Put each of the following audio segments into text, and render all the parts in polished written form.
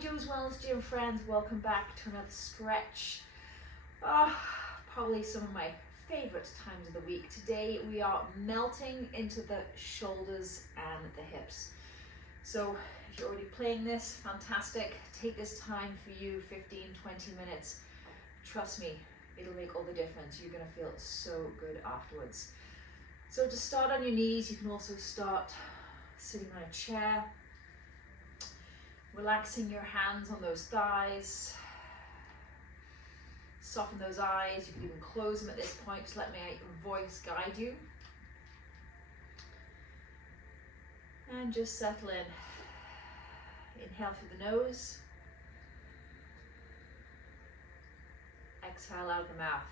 Joe's Wellness Gym friends, welcome back to another stretch. Probably some of my favorite times of the week. Today we are melting into the shoulders and the hips. So if you're already playing this, fantastic. Take this time for you, 15, 20 minutes. Trust me, it'll make all the difference. You're gonna feel so good afterwards. So to start on your knees, you can also start sitting on a chair. Relaxing your hands on those thighs. Soften those eyes. You can even close them at this point. Just let my voice guide you. And just settle in. Inhale through the nose. Exhale out of the mouth.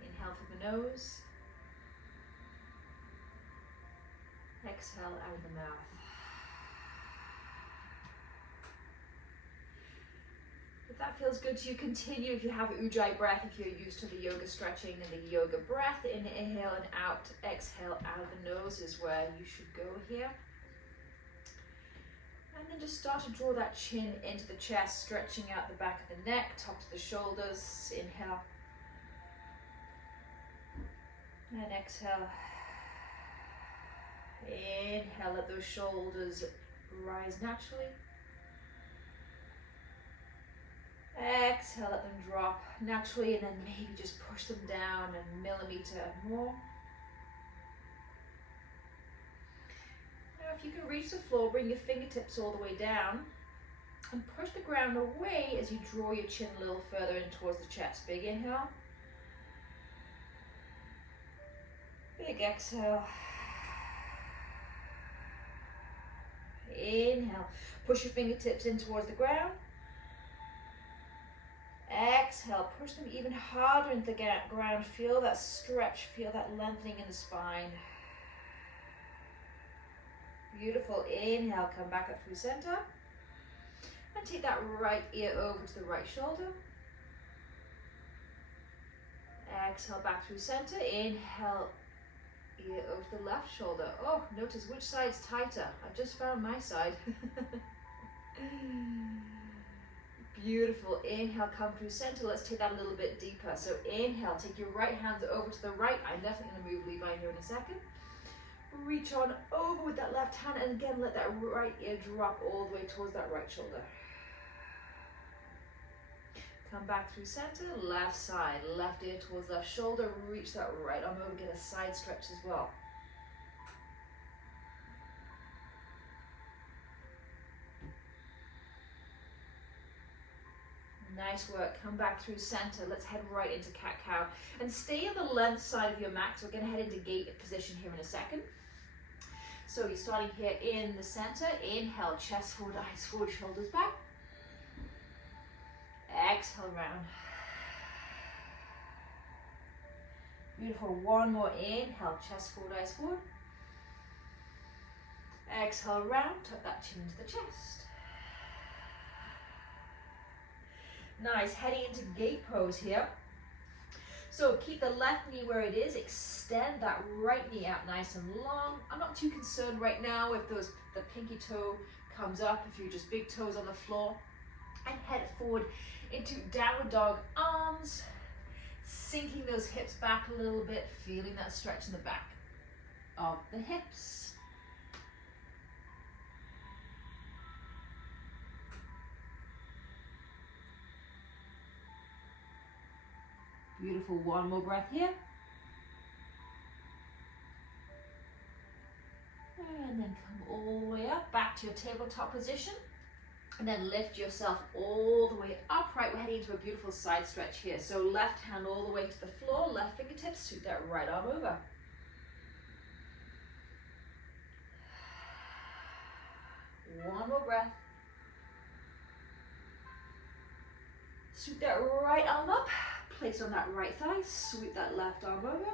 Inhale through the nose. Exhale out of the mouth. If that feels good to you, continue. If you have Ujjayi breath, if you're used to the yoga stretching and the yoga breath, inhale and out, exhale out of the nose is where you should go here. And then just start to draw that chin into the chest, stretching out the back of the neck, top to the shoulders. Inhale. And exhale. Inhale, let those shoulders rise naturally. Exhale, let them drop naturally, and then maybe just push them down a millimeter more. Now, if you can reach the floor, bring your fingertips all the way down and push the ground away as you draw your chin a little further in towards the chest. Big inhale. Big exhale. Inhale, push your fingertips in towards the ground. Exhale, push them even harder into the ground. Feel that stretch, feel that lengthening in the spine. Beautiful. Inhale, come back up through center. And take that right ear over to the right shoulder. Exhale, back through center. Inhale, ear over to the left shoulder. Oh, notice which side's tighter. I just found my side. Beautiful. Inhale, come through center. Let's take that a little bit deeper. So inhale, take your right hands over to the right. I'm definitely going to move Levi here in a second. Reach on over with that left hand, and again, let that right ear drop all the way towards that right shoulder. Come back through center, left side, left ear towards left shoulder, reach that right arm over, get a side stretch as well. Nice work, come back through center. Let's head right into cat-cow. And stay on the length side of your mat, so we're gonna head into gate position here in a second. So you're starting here in the center. Inhale, chest forward, eyes forward, shoulders back. Exhale, round. Beautiful. One more. Inhale, chest forward, eyes forward. Exhale, round. Tuck that chin into the chest. Nice. Heading into gate pose here. So keep the left knee where it is. Extend that right knee out nice and long. I'm not too concerned right now if the pinky toe comes up, if you're just big toes on the floor. And head forward into downward dog, arms, sinking those hips back a little bit, feeling that stretch in the back of the hips. Beautiful, one more breath here. And then come all the way up, back to your tabletop position. And then lift yourself all the way upright. We're heading into a beautiful side stretch here. So left hand all the way to the floor, left fingertips, scoot that right arm over. One more breath. Scoot that right arm up, place on that right thigh, sweep that left arm over,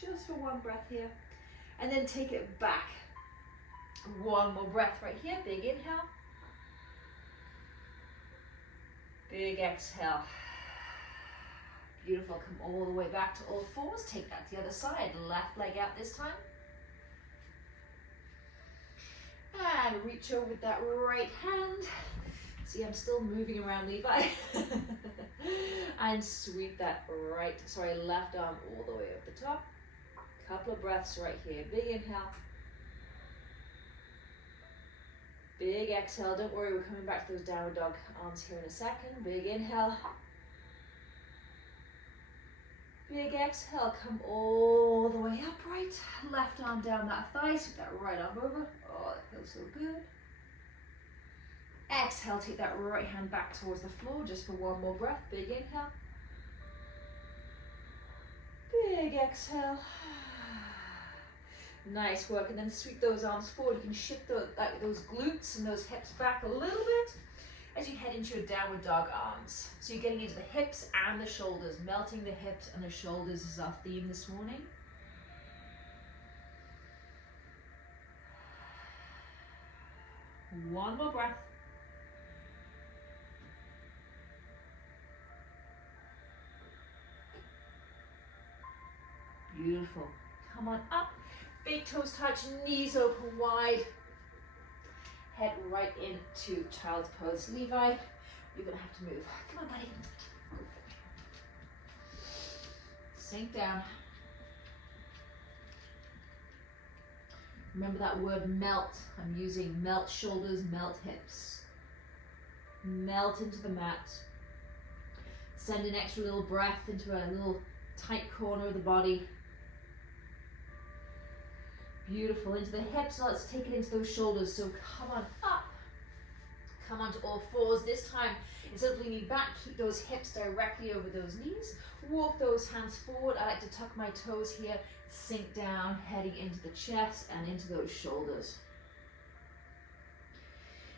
just for one breath here. And then take it back. One more breath right here, big inhale. Big exhale. Beautiful, come all the way back to all fours. Take that to the other side, left leg out this time. reach over with that right hand. See, I'm still moving around, Levi. And sweep that left arm all the way up the top. Couple of breaths right here. Big inhale. Big exhale. Don't worry, we're coming back to those downward dog arms here in a second. Big inhale. Big exhale. Come all the way upright. Left arm down that thigh. Sweep that right arm over. Oh, that feels so good. Exhale, take that right hand back towards the floor just for one more breath. Big inhale. Big exhale. Nice work. And then sweep those arms forward. You can shift those glutes and those hips back a little bit as you head into your downward dog arms. So you're getting into the hips and the shoulders. Melting the hips and the shoulders is our theme this morning. One more breath. Beautiful. Come on up. Big toes touch, knees open wide. Head right into child's pose. Levi, you're gonna have to move. Come on, buddy. Sink down. Remember that word melt. I'm using melt shoulders, melt hips. Melt into the mat. Send an extra little breath into a little tight corner of the body. Beautiful, into the hips. Now let's take it into those shoulders. So come on up. Come onto all fours. This time, instead of leaning back, keep those hips directly over those knees. Walk those hands forward. I like to tuck my toes here. Sink down, heading into the chest and into those shoulders.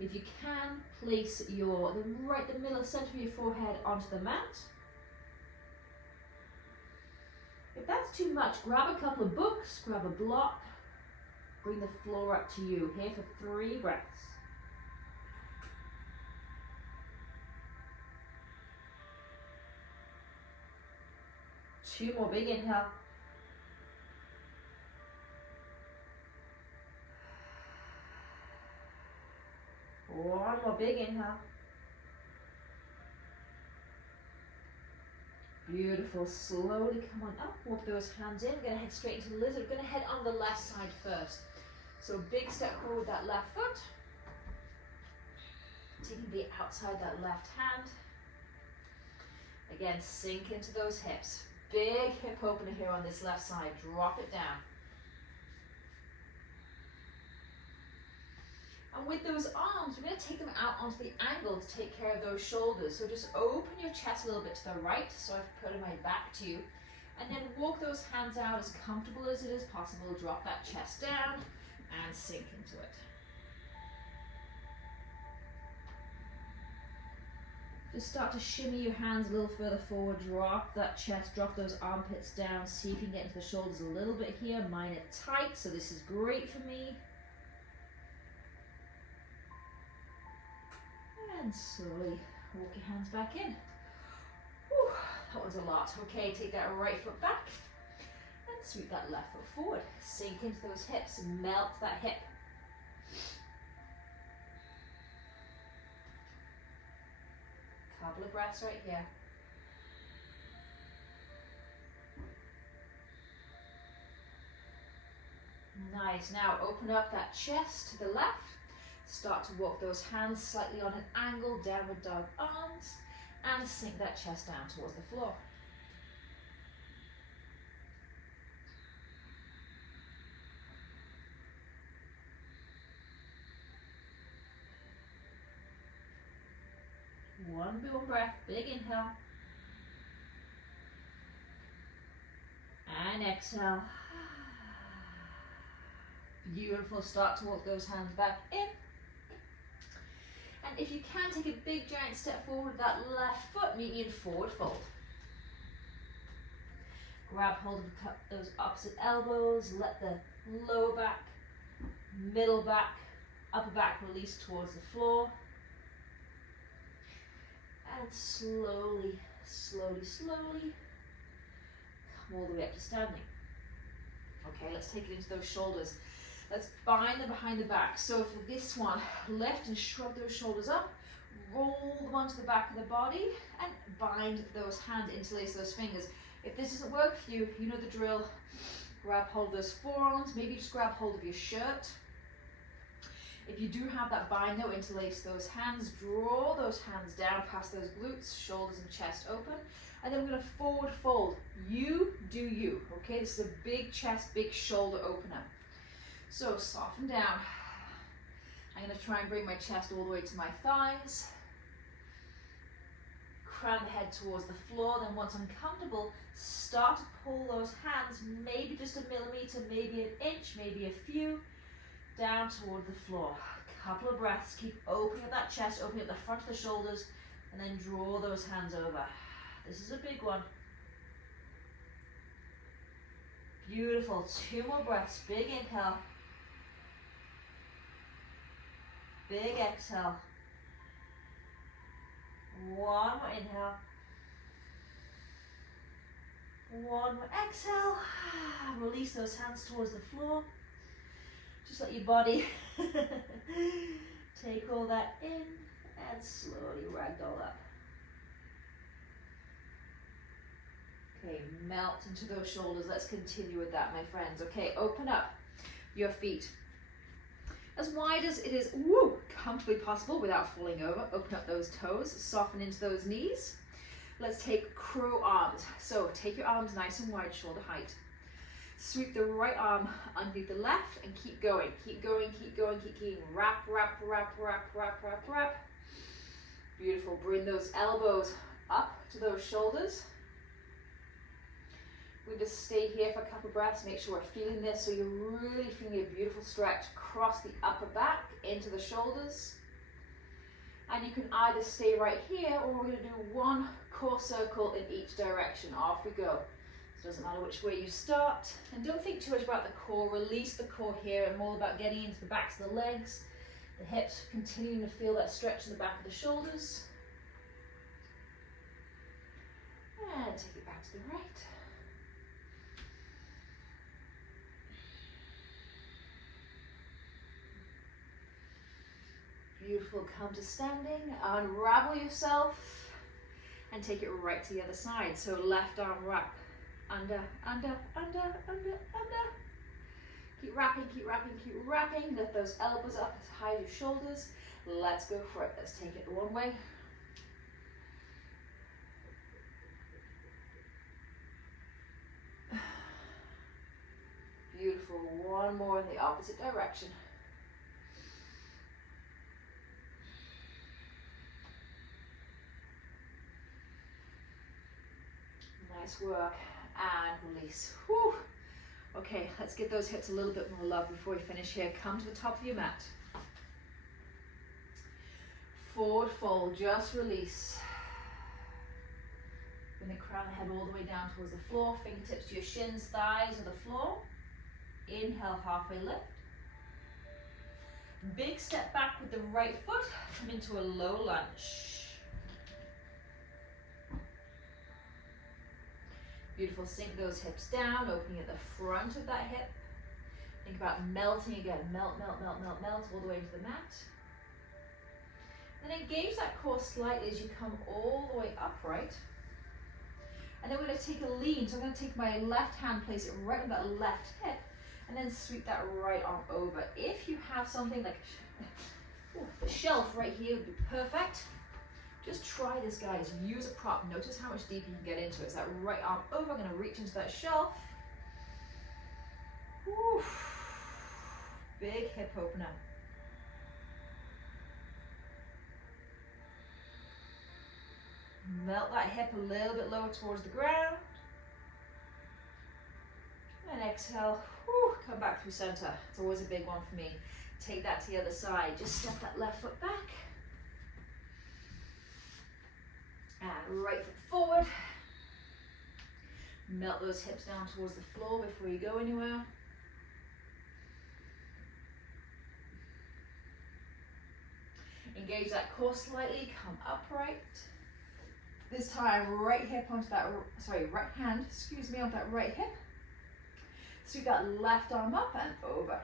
If you can, place the middle center of your forehead onto the mat. If that's too much, grab a couple of books, grab a block. Bring the floor up to you. Here for 3 breaths. Two more. Big inhale. One more. Big inhale. Beautiful. Slowly come on up. Walk those hands in. We're going to head straight into the lizard. We're going to head on the left side first. So big step forward with that left foot. Taking the outside that left hand. Again, sink into those hips. Big hip opener here on this left side. Drop it down. And with those arms, we're going to take them out onto the angle to take care of those shoulders. So just open your chest a little bit to the right. So I've put my back to you. And then walk those hands out as comfortable as it is possible. Drop that chest down and sink into it. Just start to shimmy your hands a little further forward. Drop that chest, drop those armpits down. See if you can get into the shoulders a little bit here. Mine are tight, so this is great for me. And slowly walk your hands back in. Whew, that was a lot. Okay, take that right foot back and sweep that left foot forward. Sink into those hips and melt that hip. Couple of breaths right here. Nice. Now open up that chest to the left. Start to walk those hands slightly on an angle, downward dog arms, and sink that chest down towards the floor. One big breath, big inhale. And exhale. Beautiful. Start to walk those hands back in. And if you can, take a big giant step forward with that left foot, meet you in forward fold. Grab hold of those opposite elbows, let the lower back, middle back, upper back release towards the floor. And slowly, slowly, slowly, come all the way up to standing. Okay, let's take it into those shoulders. Let's bind them behind the back. So for this one, lift and shrug those shoulders up, roll them onto the back of the body, and bind those hands, interlace those fingers. If this doesn't work for you, you know the drill. Grab hold of those forearms, maybe just grab hold of your shirt. If you do have that bind though, interlace those hands, draw those hands down past those glutes, shoulders and chest open. And then we're going to forward fold. You do you, okay? This is a big chest, big shoulder opener. So soften down. I'm going to try and bring my chest all the way to my thighs. Crown the head towards the floor. Then once I'm comfortable, start to pull those hands, maybe just a millimeter, maybe an inch, maybe a few, down toward the floor. A couple of breaths. Keep opening up that chest, opening up the front of the shoulders, and then draw those hands over. This is a big one. Beautiful. 2 more breaths. Big inhale. Big exhale. 1 more inhale. 1 more exhale. Release those hands towards the floor. Just let your body take all that in and slowly ragdoll up. Okay, melt into those shoulders. Let's continue with that, my friends. Okay, open up your feet as wide as it is comfortably possible without falling over. Open up those toes, soften into those knees. Let's take crow arms. So take your arms nice and wide, shoulder height. Sweep the right arm underneath the left and keep going. Keep going, keep going, keep going. Wrap, wrap, wrap, wrap, wrap, wrap, wrap. Beautiful. Bring those elbows up to those shoulders. We just stay here for a couple of breaths. Make sure we're feeling this. So you're really feeling a beautiful stretch across the upper back into the shoulders. And you can either stay right here, or we're going to do 1 core circle in each direction. Off we go. So it doesn't matter which way you start. And don't think too much about the core. Release the core here. I'm all about getting into the backs of the legs, the hips, continuing to feel that stretch in the back of the shoulders. And take it back to the right. Beautiful. Come to standing. Unravel yourself and take it right to the other side. So left arm wrap. Under, under, under, under, under. Keep wrapping, keep wrapping, keep wrapping. Lift those elbows up as high as your shoulders. Let's go for it. Let's take it one way. Beautiful. 1 more in the opposite direction. Nice work. And release. Whew. Okay, let's give those hips a little bit more love before we finish here. Come to the top of your mat. Forward fold, just release. Bring the crown of the head all the way down towards the floor. Fingertips to your shins, thighs, or the floor. Inhale, halfway lift. Big step back with the right foot. Come into a low lunge. Beautiful. Sink those hips down, opening at the front of that hip. Think about melting again. Melt, melt, melt, melt, melt all the way into the mat. Then engage that core slightly as you come all the way upright. And then we're going to take a lean. So I'm going to take my left hand, place it right on that left hip, and then sweep that right arm over. If you have something like the shelf right here would be perfect. Just try this, guys. Use a prop. Notice how much deeper you can get into it. So that right arm over, I'm going to reach into that shelf. Whew. Big hip opener. Melt that hip a little bit lower towards the ground. And exhale. Whew. Come back through center. It's always a big one for me. Take that to the other side. Just step that left foot back. And right foot forward. Melt those hips down towards the floor before you go anywhere. Engage that core slightly, come upright. This time, right hip onto that, right hand, onto that right hip. Sweep that left arm up and over.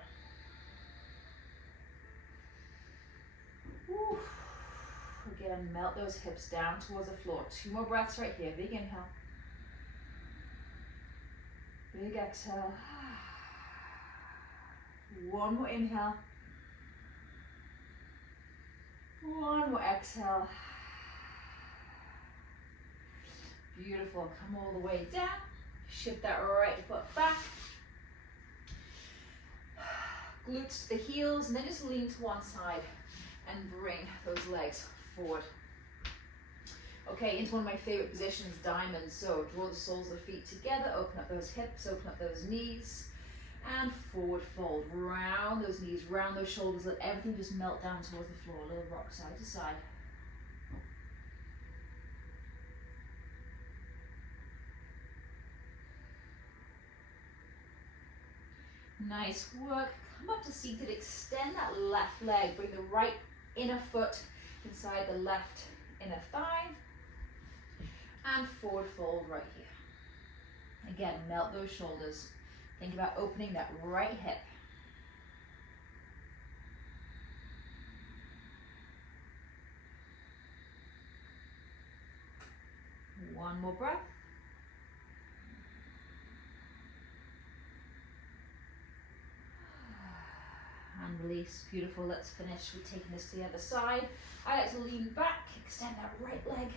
Again, melt those hips down towards the floor. 2 more breaths right here. Big inhale. Big exhale. 1 more inhale. 1 more exhale. Beautiful. Come all the way down. Shift that right foot back. Glutes to the heels, and then just lean to one side and bring those legs forward. Okay, into one of my favorite positions, diamond. So draw the soles of the feet together, open up those hips, open up those knees, and forward fold. Round those knees, round those shoulders, let everything just melt down towards the floor. Little rock side to side. Nice work. Come up to seated, extend that left leg, bring the right inner foot inside the left inner thigh, and forward fold right here. Again, melt those shoulders. Think about opening that right hip. One more breath. And release. Beautiful. Let's finish with taking this to the other side. I like to lean back, extend that right leg.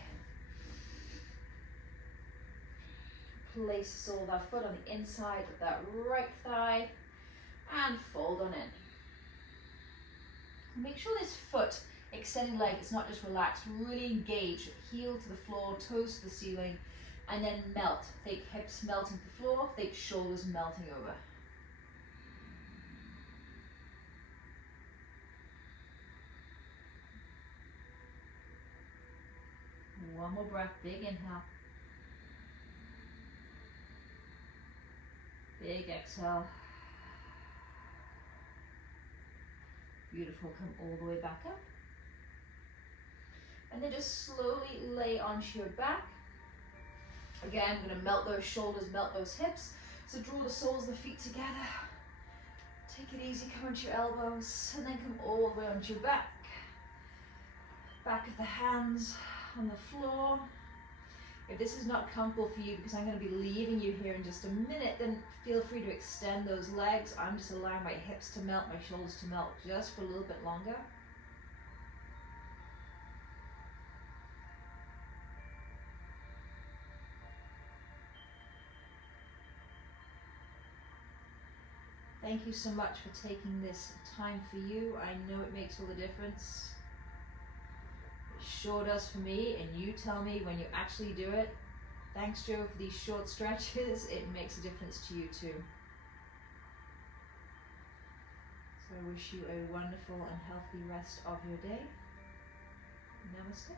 Place the sole of our foot on the inside of that right thigh and fold on in. Make sure this foot, extending leg, is not just relaxed. Really engage. Heel to the floor, toes to the ceiling, and then melt. Think hips melting to the floor, think shoulders melting over. One more breath, big inhale. Big exhale. Beautiful, come all the way back up. And then just slowly lay onto your back. Again, I'm gonna melt those shoulders, melt those hips. So draw the soles of the feet together. Take it easy, come onto your elbows, and then come all the way onto your back. Back of the hands on the floor. If this is not comfortable for you, because I'm going to be leaving you here in just a minute, then feel free to extend those legs. I'm just allowing my hips to melt, my shoulders to melt just for a little bit longer. Thank you so much for taking this time for you. I know it makes all the difference. It sure does for me, and you tell me when you actually do it. Thanks, Joe, for these short stretches. It makes a difference to you too. So I wish you a wonderful and healthy rest of your day. Namaste.